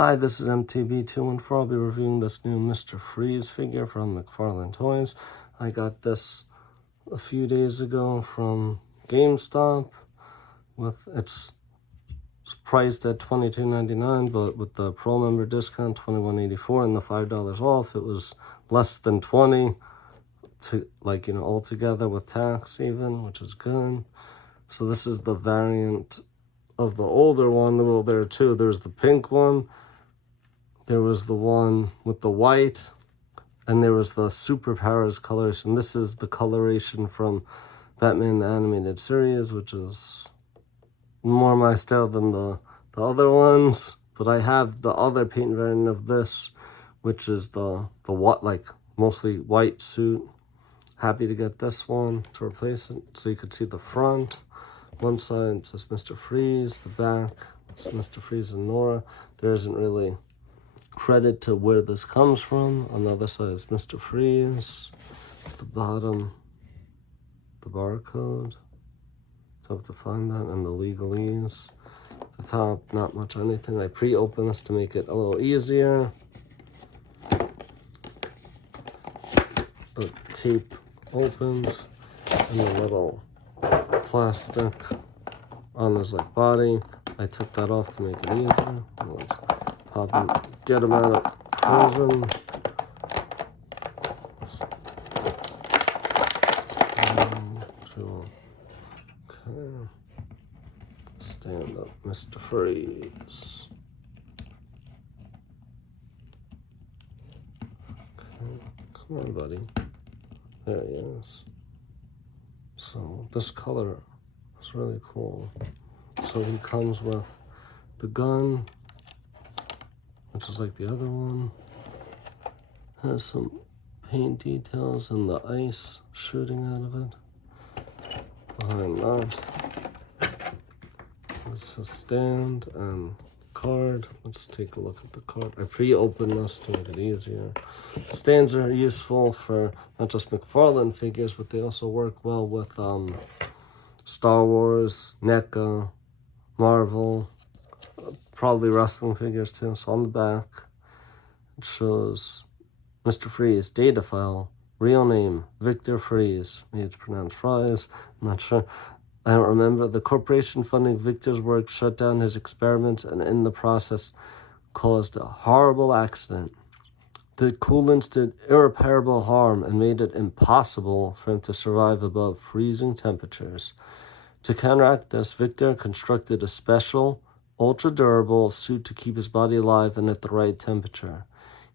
Hi, this is MTB214. I'll be reviewing this new Mr. Freeze figure from McFarlane Toys. I got this a few days ago from GameStop. It's priced at $22.99, but with the Pro member discount, $21.84, and the $5 off, it was less than $20 altogether with tax even, which is good. So this is the variant of the older one. Well, there are two. There's the pink one. There was the one with the white, and there was the superpowers coloration. This is the coloration from Batman the Animated Series, which is more my style than the other ones. But I have the other paint variant of this, which is the what, mostly white suit. Happy to get this one to replace it. So you could see the front. One side says Mr. Freeze, the back is Mr. Freeze and Nora. There isn't really credit to where this comes from. On the other side is Mr. Freeze. At the bottom, the barcode. Tough to find that, and the legalese. The top, not much anything. I pre-opened this to make it a little easier. The tape opened, and the little plastic on his body. I took that off to make it easier. Let's pop him, get him out of prison. Okay. Stand up, Mr. Freeze. Okay. Come on, buddy. There he is. So this color is really cool. So he comes with the gun, which is like the other one. Has some paint details and the ice shooting out of it. Behind that, it's a stand and card. Let's take a look at the card. I pre-opened this to make it easier. Stands are useful for not just McFarlane figures, but they also work well with Star Wars, NECA, Marvel, probably wrestling figures too. So on the back, it shows Mr. Freeze, data file, real name, Victor Freeze. Maybe it's pronounced Fries, I'm not sure. I don't remember. The corporation funding Victor's work shut down his experiments and in the process caused a horrible accident. The coolants did irreparable harm and made it impossible for him to survive above freezing temperatures. To counteract this, Victor constructed a special, ultra-durable suit to keep his body alive and at the right temperature.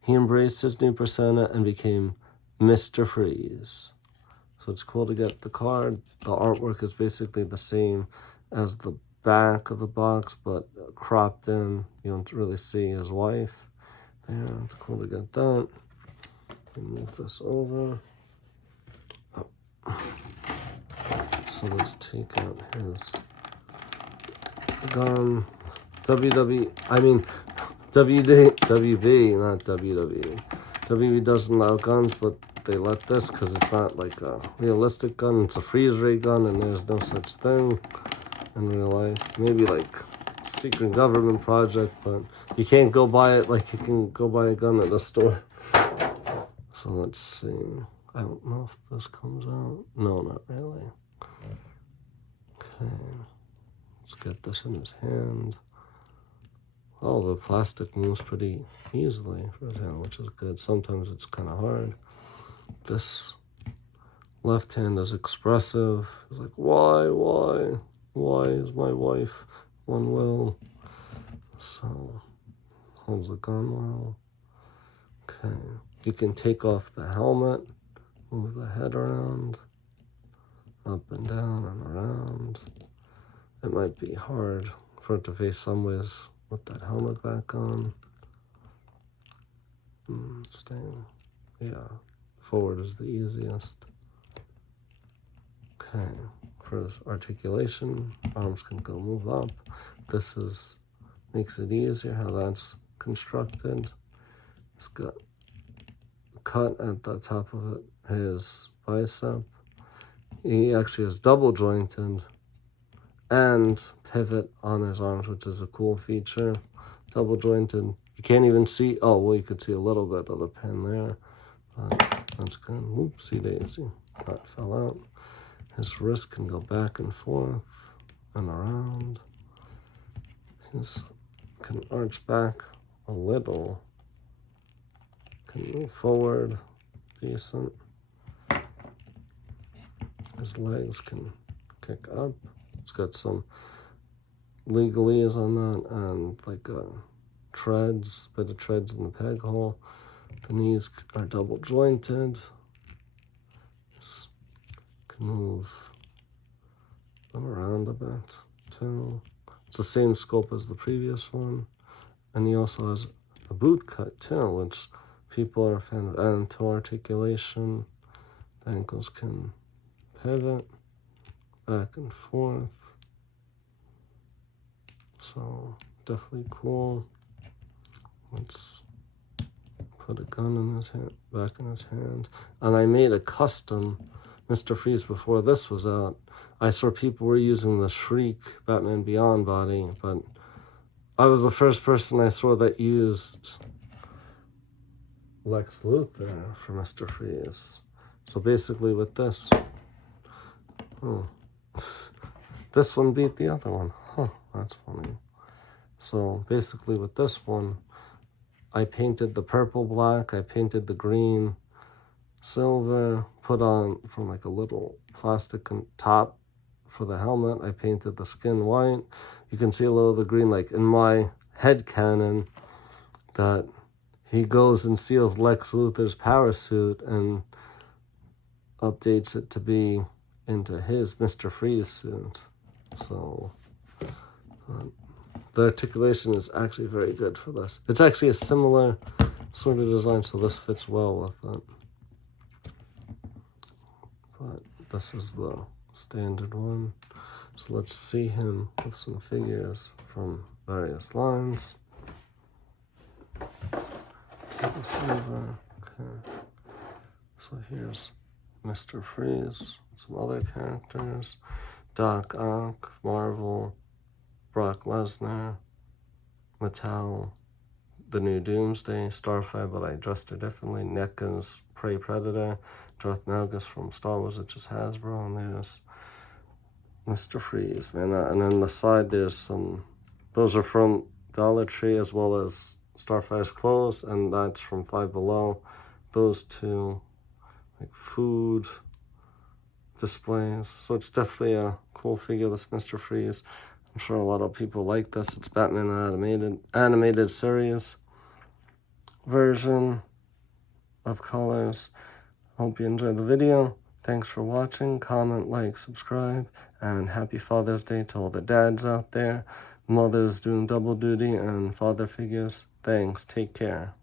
He embraced his new persona and became Mr. Freeze. So it's cool to get the card. The artwork is basically the same as the back of the box, but cropped in. You don't really see his wife. Yeah, it's cool to get that. Move this over. Oh. So let's take out his gun. WB, not WWE. WB doesn't allow guns, but they let this because it's not like a realistic gun. It's a freeze ray gun, and there's no such thing in real life. Maybe like secret government project, but you can't go buy it like you can go buy a gun at a store. So let's see. I don't know if this comes out. No, not really. Okay. Let's get this in his hand. Oh, the plastic moves pretty easily for his hand, which is good. Sometimes it's kind of hard. This left hand is expressive. It's like, why is my wife one will? So, holds the gun well. Okay, you can take off the helmet, move the head around, up and down and around. It might be hard for it to face some ways with that helmet back on. Staying, yeah. Forward is the easiest. Okay, for this articulation, arms can go move up. This makes it easier how that's constructed. It's got a cut at the top of it, his bicep. He actually is double jointed and pivot on his arms, which is a cool feature. double jointed. You can't even see, oh, well, you could see a little bit of the pin there. But that's good. Whoopsie daisy. That fell out. His wrist can go back and forth and around. His can arch back a little. Can move forward. Decent. His legs can kick up. It's got some legalese on that and like treads, bit of treads in the peg hole. The knees are double jointed. This can move them around a bit too. It's the same scope as the previous one. And he also has a boot cut too, which people are a fan of. And toe articulation. The ankles can pivot back and forth. So definitely cool. Let's put a gun in his hand, back in his hand. And I made a custom Mr. Freeze before this was out. I saw people were using the Shriek Batman Beyond body, but I was the first person I saw that used Lex Luthor for Mr. Freeze. So basically with this, this one beat the other one. Huh, that's funny. So basically with this one, I painted the purple black, I painted the green silver, put on from like a little plastic top for the helmet. I painted the skin white. You can see a little of the green, like in my head canon, that he goes and steals Lex Luthor's power suit and updates it to be into his Mr. Freeze suit. So the articulation is actually very good for this. It's actually a similar sort of design, so this fits well with it. But this is the standard one. So let's see him with some figures from various lines. Keep this over. Okay. So here's Mr. Freeze, some other characters. Doc Ock, Marvel, Brock Lesnar, Mattel, the new Doomsday, Starfire, but I dressed her differently. NECA's Prey Predator, Darth Malgus from Star Wars, which is Hasbro, and there's Mr. Freeze, man. And on the side, there's some, those are from Dollar Tree as well as Starfire's clothes, and that's from Five Below. Those two, like food displays. So it's definitely a cool figure, this Mr. Freeze. I'm sure a lot of people like this. It's Batman animated series version of colors. Hope you enjoyed the video. Thanks for watching. Comment, like, subscribe, and happy Father's Day to all the dads out there. Mothers doing double duty and father figures. Thanks. Take care.